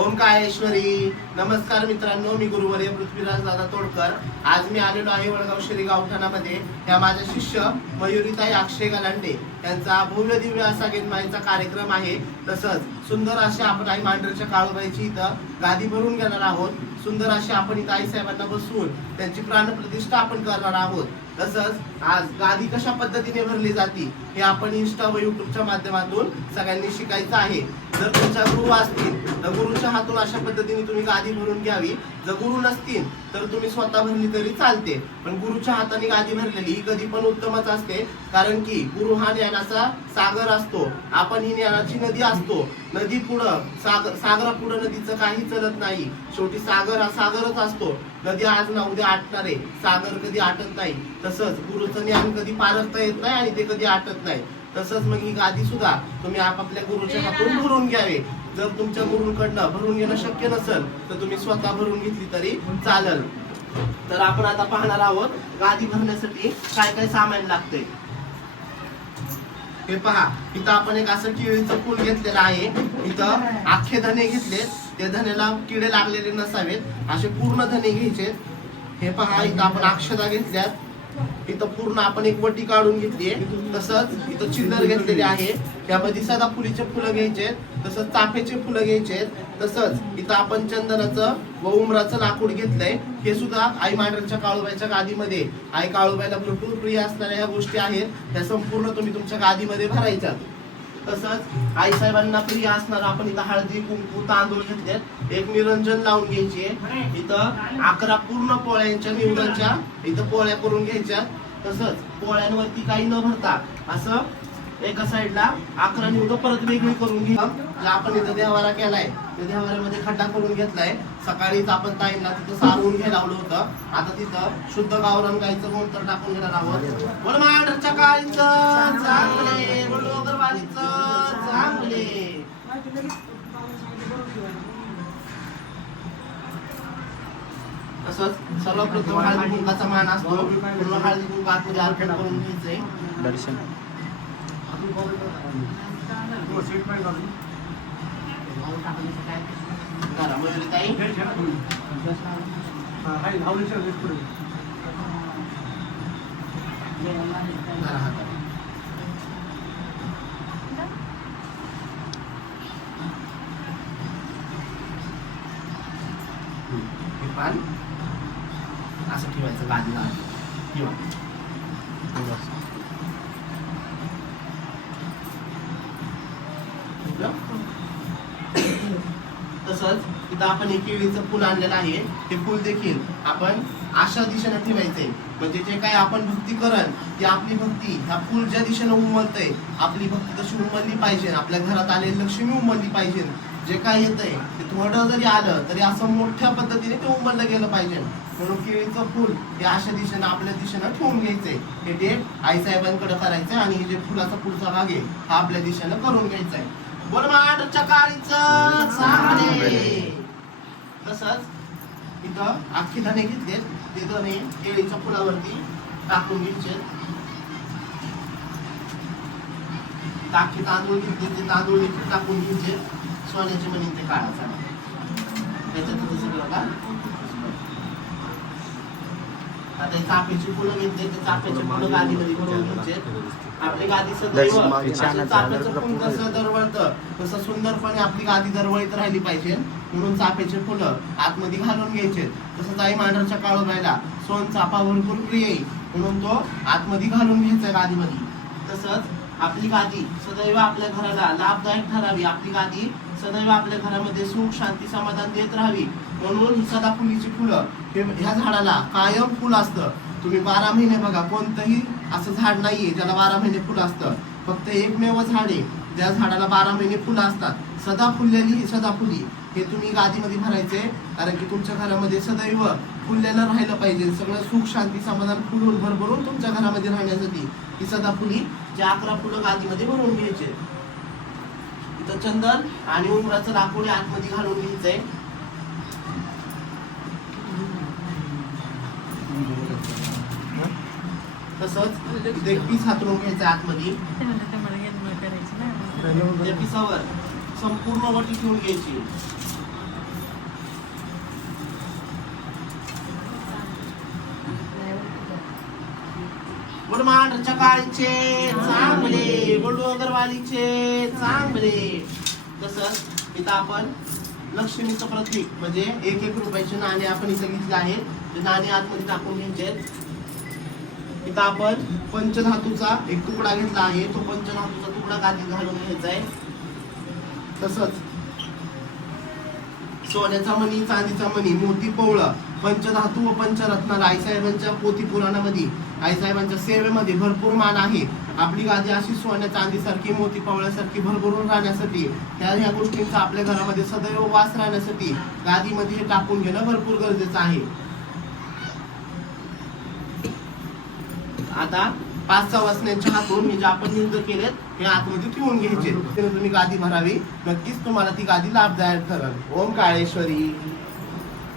ओम काळेश्वरी. नमस्कार मित्रांनो मी गुरुवर्य पृथ्वीराज दादा तोडकर. आज मी आलेलो आहे वडगाव श्री गावठाणामध्ये या माझ्या शिष्य मयुरीताई अक्षय गलांडे. यांचा भव्य दिव्य असा गेनमाईचा कार्यक्रम आहे. तसंच सुंदर असे आपण आई मांढरच्या काळोबाईची इथं गादी भरून घेणार आहोत. सुंदर अशी आपण इथं आई साहेबांना बसवून त्यांची प्राणप्रतिष्ठा आपण करणार आहोत. तसंच आज गादी कशा पद्धतीने भरली जाती हे आपण इंस्टा व युट्यूबच्या माध्यमातून सगळ्यांनी शिकायचं आहे. जर तुमच्या गुरु असतील तर गुरुच्या हातून अशा पद्धतीने तुम्ही गादी भरून घ्यावी. जर गुरु नसतील तर तुम्ही स्वतः भरली तरी चालते. पण गुरुच्या हाताने गादी भरलेली ही कधी पण उत्तमच असते. कारण की गुरु हा ज्ञानाचा सागर असतो. आपण ही ज्ञानाची नदी असतो. नदी पुढं सागर सागरा पुढं नदीचं काही चलत नाही. शेवटी सागर हा सागरच असतो. नदी आज ना उद्या आटणार. आहे सागर कधी आटत नाही. तसंच गुरुचं ज्ञान कधी पारखता येत नाही आणि ते कधी आटत नाही. तसंच मग ही गादी सुद्धा तुम्ही आपापल्या गुरुच्या हातून भरून घ्यावे. जर तुमच्या गुरुकडनं भरून घेणं शक्य नसेल तर तुम्ही स्वतः भरून घेतली तरी चालेल. तर आपण आता पाहणार आहोत गादी भरण्यासाठी काय काय सामान लागतंय. हे पहा इथं आपण एक असं केळीचं फूल घेतलेलं आहे. इथं आखे धने घेतले त्या धनेला किडे लागलेले नसावेत. असे पूर्ण धने घ्यायचे. हे पहा इथं आपण अक्षदा घेतल्यात. इथं पूर्ण आपण एक वटी काढून घेतली तसंच इथं चिल्लर घेतलेली आहे. त्यामध्ये सदाफुलीचे फुलं घ्यायचे तसंच चाफ्याचे फुलं घ्यायचे तसंच इथं आपण चंदनाचं व उमराचं लाकूड घेतलंय. हे सुद्धा आई मांडरच्या काळूबाईच्या गादीमध्ये. आई काळूबाईला भरपूर प्रिय असणाऱ्या ह्या गोष्टी आहेत. त्या संपूर्ण तुम्ही तुमच्या गादीमध्ये भरायच्या तसंच आई साहेबांना प्रिय असणार आपण इथं हळदी कुंकू तांदूळ घेतलेत. एक निरंजन लावून घ्यायचे इथं अकरा पूर्ण पोळ्यांच्या निवडांच्या इथं पोळ्या करून घ्यायच्या तसंच पोळ्यांवरती काही न भरता असं एका साईडला अकरा निवड परत वेगळी करून घ्या आपण इथं देवारा केलाय त्या देवाऱ्यामध्ये खड्डा करून घेतलाय. सकाळीच आपण ताईंना तिथं सारवून घे लावलं होतं. आता तिथं शुद्ध गावरान गायचं गोंतर टाकून घेणार आहोत बोल मांडरच्या काळीचं चांगले बोल लोकरवाणीचं चांगले. तसंच सर्वप्रथम हळदी कुंकाचा मान असतो. पूर्ण हळदी कुंका आतमध्ये अर्पण करून घ्यायचंय. दर्शन करा मयुरीताई करा हाताने. हे पान. असं ठेवायचं गादीला ठेवा. इथं आपण एक केळीचं फुल आणलेलं आहे. ते फुल देखील आपण अशा दिशेने ठेवायचंय म्हणजे जे काय आपण भक्ती करल ती आपली भक्ती ह्या फुल ज्या दिशेने उमलतंय आपली भक्ती तशी उमलली पाहिजे. आपल्या घरात आलेली लक्ष्मी उमलली पाहिजे. जे काय येतंय ते थोडं जरी आलं तरी असं मोठ्या पद्धतीने ते उमललं गेलं पाहिजे. म्हणून केळीचं फुल हे अशा दिशेनं आपल्या दिशेनं ठेवून घ्यायचंय हे डेट आईसाहेबांकडे करायचंय आणि हे जे फुलाचा पुढचा भाग आहे हा आपल्या दिशेनं करून घ्यायचा आहे. बोल मांडच्या काळीचं चांगले तसंच इथं अख्खी धने घेतलेत ते धने केळीच्या फुलावरती टाकून घ्यायचे. टाकी तांदूळ घेतले ते तांदूळ टाकून घ्यायचे. सोन्याचे म्हणे ते काढायचा त्याच्यात सगळं का आता चाफ्याची फुलं घेतले चाफ्याची फुलं गादीमध्ये आपली गादी सदैव दर्शन- असं चाफ्याचं फुल जसं दरवळतं तसं सुंदरपणे आपली गादी दरवळीत राहिली पाहिजे. म्हणून चाफ्याचे फुलं आतमध्ये घालून घ्यायचे. तसंच आई मांढरच्या काळोबाईला सोन चाफा भरपूर प्रिय म्हणून तो आतमध्ये घालून घ्यायचा गादीमध्ये. तसंच आपली गादी सदैव आपल्या घराला लाभदायक ठरावी. आपली गादी सदैव आपल्या घरामध्ये सुख शांती समाधान देत राहावी. म्हणून सदाफुलीची फुलं हे ह्या झाडाला कायम फुल असतं. तुम्ही बारा महिने बघा कोणतंही असं झाड नाहीये ज्याला बारा महिने फुलं असतं. फक्त एकमेव झाड आहे ज्या झाडाला बारा महिने फुलं असतात. सदा फुललेली ही सदाफुली हे तुम्ही गादीमध्ये भरायचे कारण की तुमच्या घरामध्ये सदैव फुललेलं राहिलं पाहिजे. सगळं सुख शांती समाधान फुलून भरभरून तुमच्या घरामध्ये राहण्यासाठी ही सदाफुली जे अकरा फुलं गादीमध्ये भरून घ्यायचे. इथं चंदन आणि उमराचं लाकूड आतमध्ये घालून घ्यायचंय. तसंच एक पीस हातरून घ्यायचं आतमध्ये त्या पिसावर संपूर्ण वटी ठेवून घ्यायची. मुरमाड काळीचे चांगले. गुंडू अगरवालीचे चांगले. तसंच इथं आपण लक्ष्मीचं प्रतीक म्हणजे एक एक रुपयाचे नाणे आपण इथं घेतले आहेत. ते नाणे आतमध्ये टाकून घ्यायचे इथं आपण पंचधातूचा एक तुकडा घेतला आहे. तो पंचधातूचा तुकडा गादीत घालून घ्यायचा आहे. तसंच सोन्याचा मणी चांदीचा मणी मोती पवळं पंचधातू व पंचरत्न रायसाहेबांच्या पोथी पुराणामध्ये आईसाहेबांच्या सेवेमध्ये भरपूर मान आहे. आपली गादी अशी सोन्या चांदीसारखी मोती पवळ्यासारखी भरभरून राहण्यासाठी ह्या ह्या गोष्टींचा आपल्या घरामध्ये सदैव वास राहण्यासाठी गादीमध्ये हे टाकून घेणं भरपूर गरजेचं आहे. आता पाच सहा वाचण्याच्या हातून म्हणजे जे आपण युद्ध केलेत हे आतमध्ये ठेवून घ्यायचे. तुम्ही गादी भरावी. नक्कीच तुम्हाला ती गादी लाभदायक ठरेल. ओम काळेश्वरी.